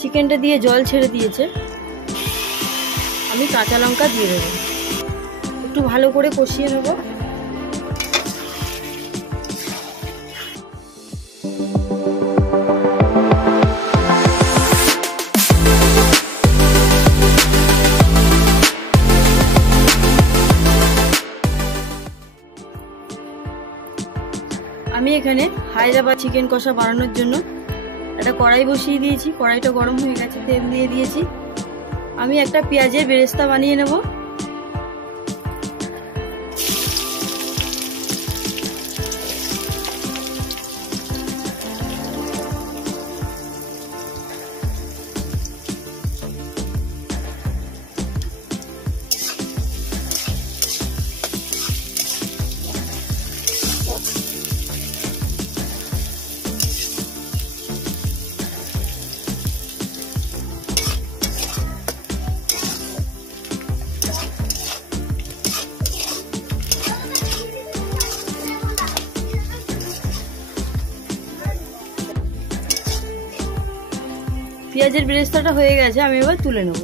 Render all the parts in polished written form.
চিকেনটা দিয়ে জল ছেড়ে দিয়েছে। আমি কাঁচা লঙ্কা দিয়ে দেবো, একটু ভালো করে কষিয়ে নেব। আমি এখানে হায়দ্রাবাদ চিকেন কষা বানানোর জন্য একটা কড়াই বসিয়ে দিয়েছি। কড়াইটা গরম হয়ে গেছে, তেল দিয়ে দিয়েছি। আমি একটা পেঁয়াজের বেরেস্তা বানিয়ে নেব। পেঁয়াজের বেরেস্তাটা হয়ে গেছে, আমি এবার তুলে নেব।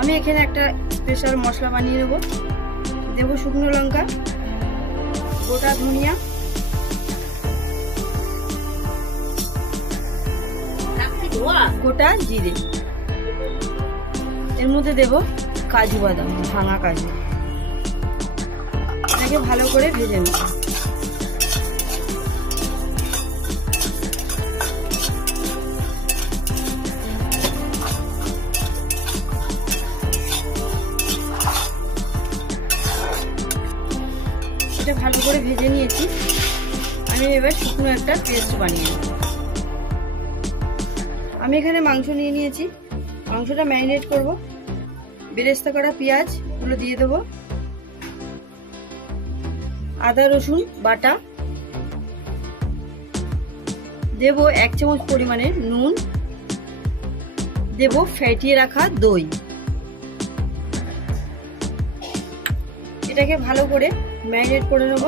আমি এখানে একটা স্পেশাল মশলা বানিয়ে নেব। দেবো শুকনো লঙ্কা, গোটা ধনিয়া, গোটা জিরে, এর মধ্যে দেব কাজু বাদাম, ভাঙা কাজু। এটাকে ভালো করে ভেজে নেব। এটা ভালো করে ভেজে নিয়েছি। আমি এবার শুকনো একটা পেস্ট বানিয়ে নেব। আমি এখানে মাংস নিয়ে নিয়েছি, মাংসটা ম্যারিনেট করব। বেরেস্তা করা পেঁয়াজগুলো দিয়ে দেবো, আদা রসুন বাটা দেব, 1 চামচ পরিমাণে নুন দেব, ফেটিয়ে রাখা দই। এটাকে ভালো করে ম্যারিনেট করে নেব।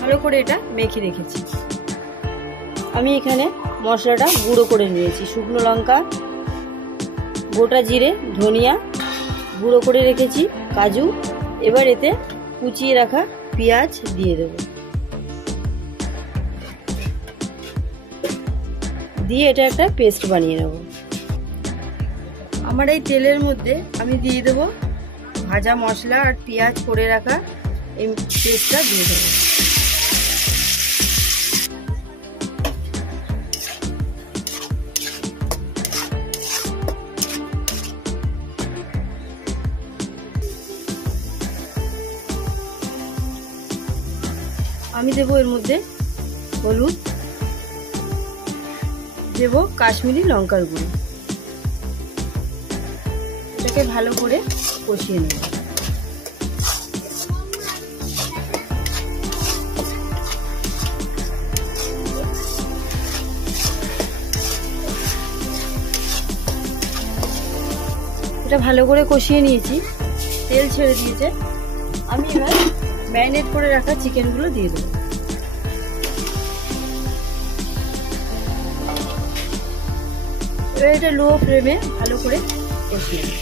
ভালো করে এটা মেখে রেখেছি। আমি এখানে মশলাটা গুঁড়ো করে নিয়েছি। শুকনো লঙ্কা, গোটা জিরে, ধনিয়া গুঁড়ো করে রেখেছি, কাজু। এবার এতে কুচিয়ে রাখা পেঁয়াজ দিয়ে দেব, দিয়ে এটা একটা পেস্ট বানিয়ে নেব। আমার এই তেলের মধ্যে আমি দিয়ে দেব ভাজা মশলা আর পেঁয়াজ করে রাখা এই পেস্টটা দিয়ে দেবো। আমি দেব এর মধ্যে হলুদ, দেব কাশ্মীরি লঙ্কার গুঁড়ো। এটাকে ভালো করে কষিয়ে নেব। এটা ভালো করে কষিয়ে নিয়েছি, তেল ছেড়ে দিয়েছে। আমি এবার ম্যারিনেট করে রাখা চিকেনগুলো দিয়ে দেবো। এবার এটা লো ফ্লেমে ভালো করে কষিয়ে নেব।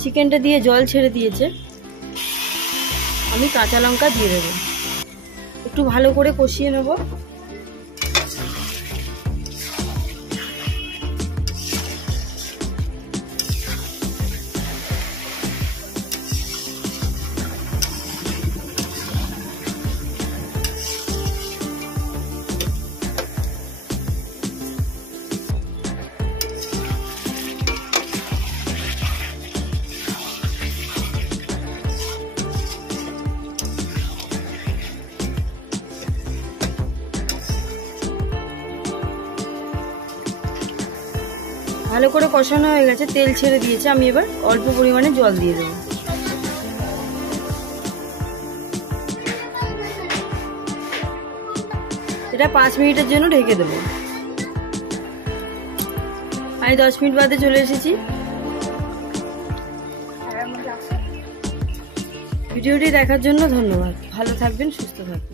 চিকেনটা দিয়ে জল ছেড়ে দিয়েছে। আমি কাঁচা লঙ্কা দিয়ে দেবো, একটু ভালো করে কষিয়ে নেব। ভালো করে কষানো হয়ে গেছে, তেল ছেড়ে দিয়েছে। আমি এবার অল্প পরিমাণে জল দিয়ে দেবো। এটা 5 মিনিটের জন্য ঢেকে দেবো। আমি 10 মিনিট বাদে চলে এসেছি। ভিডিওটি দেখার জন্য ধন্যবাদ। ভালো থাকবেন, সুস্থ থাকবেন।